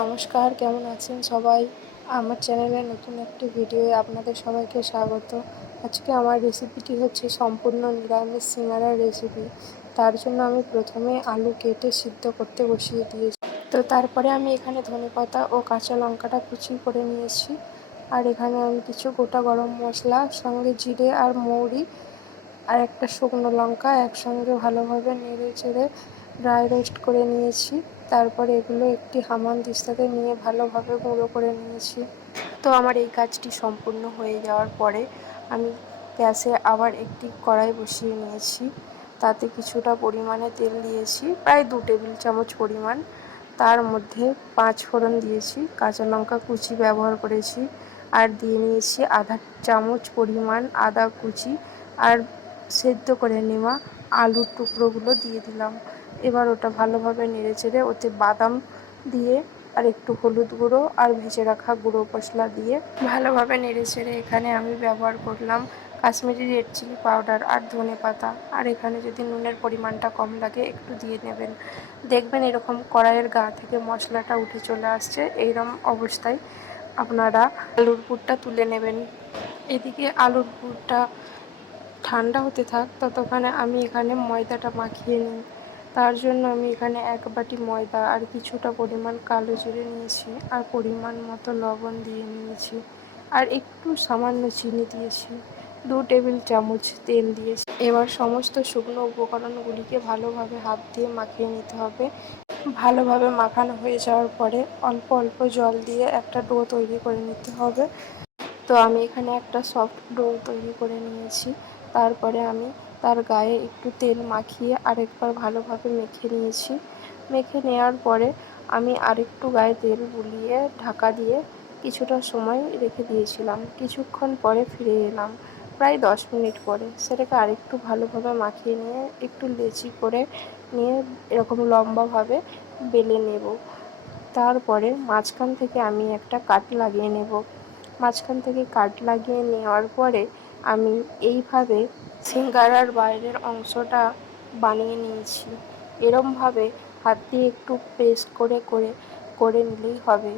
নমস্কার, কেমন আছেন সবাই? আমার চ্যানেলে নতুন একটি ভিডিওয়ে আপনাদের সবাইকে স্বাগত। আজকে আমার রেসিপিটি হচ্ছে সম্পূর্ণ নিরামিষ সিঙ্গারার রেসিপি। তার জন্য আমি প্রথমে আলু কেটে সিদ্ধ করতে বসিয়ে দিয়েছি। তো তারপরে আমি এখানে ধনেপাতা ও কাঁচা লঙ্কাটা কুচি করে নিয়েছি। আর এখানে আমি কিছু গোটা গরম মশলা, সঙ্গে জিরে আর মৌরি আর একটা শুকনো লঙ্কা একসঙ্গে ভালোভাবে নেড়ে চেড়ে ড্রাই রোস্ট করে নিয়েছি। তারপরে এগুলো একটি হামানদিস্তাতে নিয়ে ভালোভাবে গুঁড়ো করে নিয়েছি। তো আমার এই কাজটি সম্পূর্ণ হয়ে যাওয়ার পরে আমি গ্যাসে আবার একটি কড়াই বসিয়ে নিয়েছি। তাতে কিছুটা পরিমাণে তেল দিয়েছি, প্রায় 2 টেবিল চামচ পরিমাণ। তার মধ্যে 5 ফোড়ন দিয়েছি, কাঁচা লঙ্কা কুচি ব্যবহার করেছি, আর দিয়ে নিয়েছি আধা চামচ পরিমাণ আদা কুচি, আর সেদ্ধ করে নেওয়া আলুর টুকরোগুলো দিয়ে দিলাম। এবার ওটা ভালোভাবে নেড়েচেড়ে ওতে বাদাম দিয়ে আর একটু হলুদ গুঁড়ো আর ভেজে রাখা গুঁড়ো মশলা দিয়ে ভালোভাবে নেড়েচেড়ে এখানে আমি ব্যবহার করলাম কাশ্মীরি রেড চিলি পাউডার আর ধনেপাতা। আর এখানে যদি নুনের পরিমাণটা কম লাগে একটু দিয়ে নেবেন। দেখবেন এরকম কড়াইয়ের গা থেকে মশলাটা উঠে চলে আসছে, এইরকম অবস্থায় আপনারা আলুর পুরটা তুলে নেবেন। এদিকে আলুর পুরটা ঠান্ডা হতে থাক, ততক্ষণে আমি এখানে ময়দাটা মাখিয়ে নিই। তার জন্য আমি এখানে 1 বাটি ময়দা আর কিছুটা পরিমাণ কালো জিরে নিয়েছি, আর পরিমাণ মতো লবণ দিয়ে নিয়েছি, আর একটু সামান্য চিনি দিয়েছি, 2 টেবিল চামচ তেল দিয়েছি। এবার সমস্ত শুকনো উপকরণগুলিকে ভালোভাবে হাত দিয়ে মাখিয়ে নিতে হবে। ভালোভাবে মাখানো হয়ে যাওয়ার পরে অল্প অল্প জল দিয়ে একটা ডো তৈরি করে নিতে হবে। তো আমি এখানে একটা সফট ডো তৈরি করে নিয়েছি। তারপরে আমি তার গায়ে একটু তেল মাখিয়ে আরেকবার ভালোভাবে মেখে নিয়েছি। মেখে নেওয়ার পরে আমি আরেকটু গায়ে তেল বুলিয়ে ঢাকা দিয়ে কিছুটা সময় রেখে দিয়েছিলাম। কিছুক্ষণ পরে ফিরে এলাম, প্রায় 10 মিনিট পরে। সেটাকে আরেকটু ভালোভাবে মাখিয়ে নিয়ে একটু লেচি করে নিয়ে এরকম লম্বাভাবে বেলে নেব। তারপরে মাঝখান থেকে আমি একটা কাট লাগিয়ে নেব। মাঝখান থেকে কাট লাগিয়ে নেওয়ার পরে আমি এইভাবে সিঙ্গারার বাইরের অংশটা বানিয়ে নিয়েছি। এরমভাবে হাত দিয়ে একটু প্রেস করে করে করে নিলেই হবে,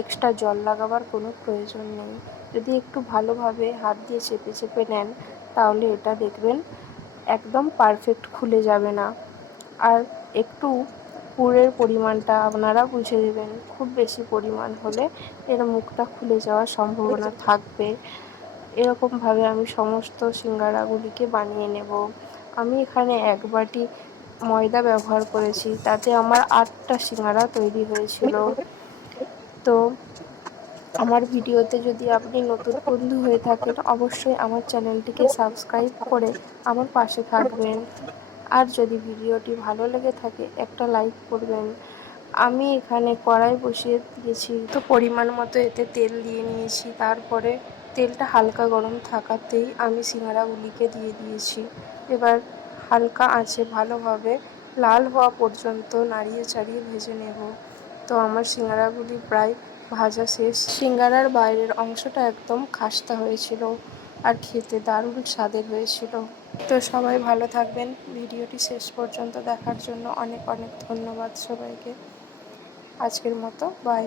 এক্সট্রা জল লাগাবার কোনো প্রয়োজন নেই। যদি একটু ভালোভাবে হাত দিয়ে চেপে চেপে নেন তাহলে এটা দেখবেন একদম পারফেক্ট খুলে যাবে না। আর একটু পুরের পরিমাণটা আপনারা বুঝে দেবেন। খুব বেশি পরিমাণ হলে এর মুখটা খুলে যাওয়ার সম্ভাবনা থাকবে। এরকমভাবে আমি সমস্ত সিঙ্গারাগুলিকে বানিয়ে নেব। আমি এখানে 1 বাটি ময়দা ব্যবহার করেছি, তাতে আমার 8টা সিঙ্গারা তৈরি হয়েছিল। তো আমার ভিডিওতে যদি আপনি নতুন বন্ধু হয়ে থাকেন, অবশ্যই আমার চ্যানেলটিকে সাবস্ক্রাইব করে আমার পাশে থাকবেন। আর যদি ভিডিওটি ভালো লেগে থাকে একটা লাইক করবেন। আমি এখানে কড়াই বসিয়ে দিয়েছি, তো পরিমাণ মতো এতে তেল দিয়ে নিয়েছি। তারপরে তেলটা হালকা গরম থাকাতেই আমি সিঙ্গারাগুলিকে দিয়ে দিয়েছি। এবার হালকা আঁচে ভালোভাবে লাল হওয়া পর্যন্ত নাড়িয়ে চাড়িয়ে ভেজে নেব। তো আমার সিঙ্গারাগুলি প্রায় ভাজা শেষ। সিঙ্গারার বাইরের অংশটা একদম খাস্তা হয়েছিল, আর খেতে দারুণ স্বাদের হয়েছিল। তো সবাই ভালো থাকবেন। ভিডিওটি শেষ পর্যন্ত দেখার জন্য অনেক অনেক ধন্যবাদ সবাইকে। আজকের মতো বাই।